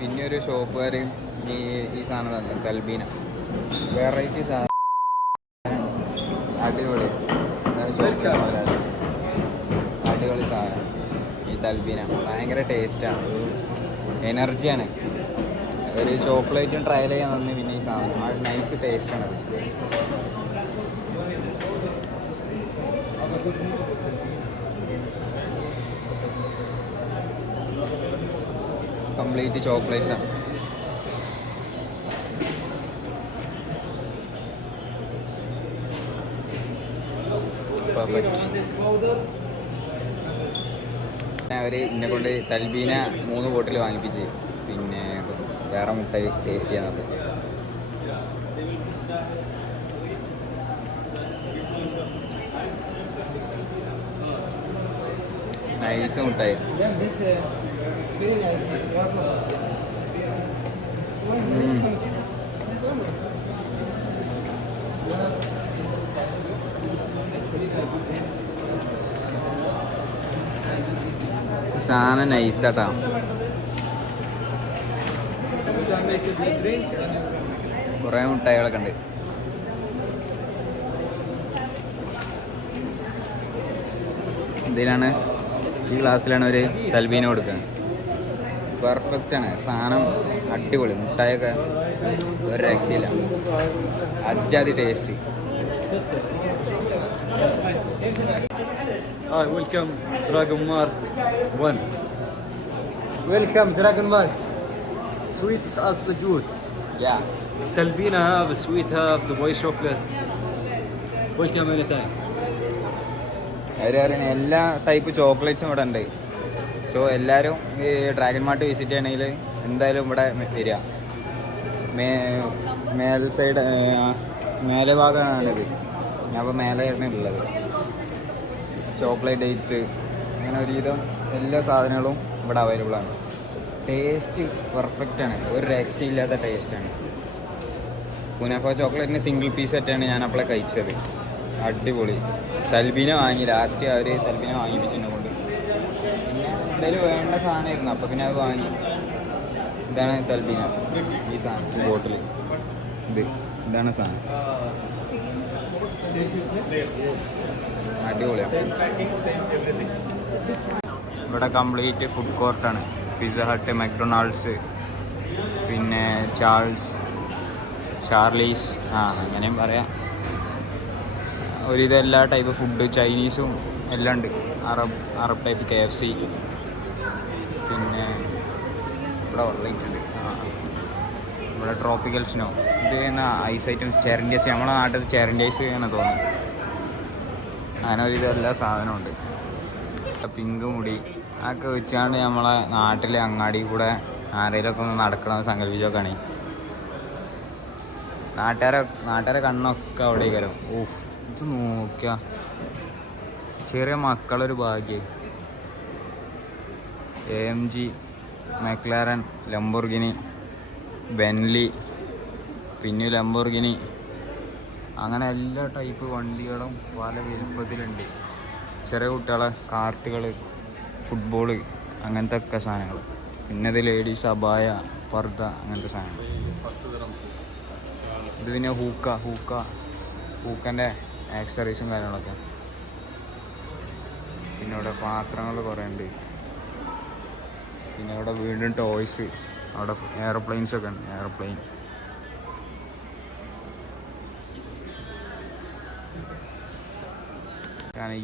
പിന്നെ ഒരു ഷോപ്പുകാർ ഈ സാധനം തന്നെ തൽബീന വെറൈറ്റി സാധനം അടിപൊളി അടിപൊളി സാധനം ഈ തൽബീന ഭയങ്കര ടേസ്റ്റാണ്, എനർജിയാണ്. ഒരു ചോക്ലേറ്റും ട്രയൽ ചെയ്യാൻ വന്ന് പിന്നെ ഈ സാധനം ആ നൈസ് ടേസ്റ്റാണ്. കംപ്ലീറ്റ് ചോക്ലേറ്റ്സാണ്. പെർഫെക്റ്റ്. അവർ എന്നെ കൊണ്ട് തൽബീന 3 ബോട്ടിൽ വാങ്ങിപ്പിച്ച് പിന്നെ വേറെ മുട്ട ടേസ്റ്റ് ചെയ്യാനുണ്ട്. നൈസ് മുട്ടായി. സാധനം നൈസാട്ടാ. കുറേ മുട്ടായികളൊക്കെ ഉണ്ട്. ഇതിലാണ് ഈ ഗ്ലാസ്സിലാണ് ഒരു തൽബീന കൊടുക്കുക. പെർഫെക്റ്റാണ് സാധനം, അടിപൊളി മുട്ടായൊക്കെ ഒരു രക്ഷയില്ല, അജാതി taste. Welcome Dragon Mart 1. Welcome Dragon Mart. Sweet is أصل جود. Yeah. تلبينة have sweet have the white chocolate. Welcome anytime. അവരറിയുന്ന എല്ലാ ടൈപ്പ് ചോക്ലേറ്റ്സും ഇവിടെ ഉണ്ട്. സോ എല്ലാവരും ഈ ഡ്രാഗൺ മാർട്ട് വിസിറ്റ് ചെയ്യണമെങ്കിൽ എന്തായാലും ഇവിടെ വരിക. മേൽ സൈഡ് മേലെ ഭാഗമാണിത്. ഞാൻ അപ്പോൾ മേലെയാണ് ഉള്ളത്. ചോക്ലേറ്റ് ഡേറ്റ്സ് അങ്ങനെ ഒരുവിധം എല്ലാ സാധനങ്ങളും ഇവിടെ അവൈലബിൾ ആണ്. ടേസ്റ്റ് പെർഫെക്റ്റാണ്, ഒരു രക്ഷയില്ലാത്ത ടേസ്റ്റാണ്. കുനാഫ ചോക്ലേറ്റിന് സിംഗിൾ പീസ് ആയിട്ടാണ് ഞാൻ അപ്പോളെ കഴിച്ചത്. അടിപൊളി. തൽബീന വാങ്ങി, ലാസ്റ്റ് അവർ തൽബീന വാങ്ങിപ്പിച്ചതിനെ കൊണ്ട് പിന്നെ എന്തായാലും വേണ്ട സാധനമായിരുന്നു, അപ്പോൾ പിന്നെ അത് വാങ്ങി. ഇതാണ് തൽബീന, ഈ സാധനം ബോട്ടിൽ. ഇതാണ് സാധനം, അടിപൊളിയാണ്. ഇവിടെ കംപ്ലീറ്റ് ഫുഡ് കോർട്ടാണ്. പിസ്സ ഹട്ട്, മക്ഡൊണാൾഡ്സ്, പിന്നെ ചാർലീസ്, അങ്ങനെയും പറയാം. ഒരുവിധം എല്ലാ ടൈപ്പ് ഫുഡ്, ചൈനീസും എല്ലാം ഉണ്ട്. Arab type KFC. പിന്നെ ഇവിടെ വെള്ളമുണ്ട്. ഇവിടെ ട്രോപ്പിക്കൽ സ്നോ. ഇത് ഐസ് ഐറ്റം ചെരൻഡൈസ്, നമ്മളെ നാട്ടിൽ ചെരൻഡൈസ് എന്ന് തോന്നുന്നു. അങ്ങനെ ഒരുവിധം എല്ലാ സാധനവും ഉണ്ട്. പിങ്ക് മുടി അതൊക്കെ വെച്ചാണ് നമ്മളെ നാട്ടിലെ അങ്ങാടി കൂടെ ആരെങ്കിലുമൊക്കെ ഒന്ന് നടക്കണമെന്ന് സങ്കല്പിച്ചൊക്കെയാണ്. നാട്ടുകാരെ കണ്ണൊക്കെ അവിടെ കയറും. ഓഫ്, ഇത് നോക്കുക, ചെറിയ മക്കളൊരു ഭാഗ്യം. AMG, മെക്ലാരൻ, ലംബോർഗിനി, ബെൻലി, പിന്നെ ലംബോർഗിനി, അങ്ങനെ എല്ലാ ടൈപ്പ് വണ്ടികളും പല വലുപ്പത്തിലുണ്ട്. ചെറിയ കുട്ടികളെ കാർട്ടുകൾ, ഫുട്ബോള്, അങ്ങനത്തെ ഒക്കെ സാധനങ്ങൾ. പിന്നെ ഇത് ലേഡീസ് അബായ, പർദ്ദ, അങ്ങനത്തെ സാധനങ്ങൾ. ഇത് പിന്നെ ഹൂക്കൻ്റെ ആക്സറീസും കാര്യങ്ങളൊക്കെ. പിന്നെ ഇവിടെ പാത്രങ്ങൾ കുറേ ഉണ്ട്. പിന്നെ ഇവിടെ വീണ്ടും ടോയ്സ്, അവിടെ എയർപ്ലെയിൻസൊക്കെ ഉണ്ട്. എയർപ്ലെയിൻ,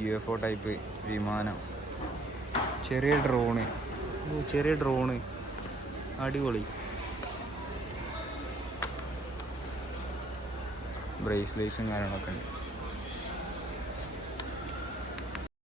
UFO ടൈപ്പ് വിമാനം, ചെറിയ ഡ്രോണ്, അടിപൊളി. ബ്രേസ്ലെറ്റ്സും കാര്യങ്ങളൊക്കെ ഉണ്ട്.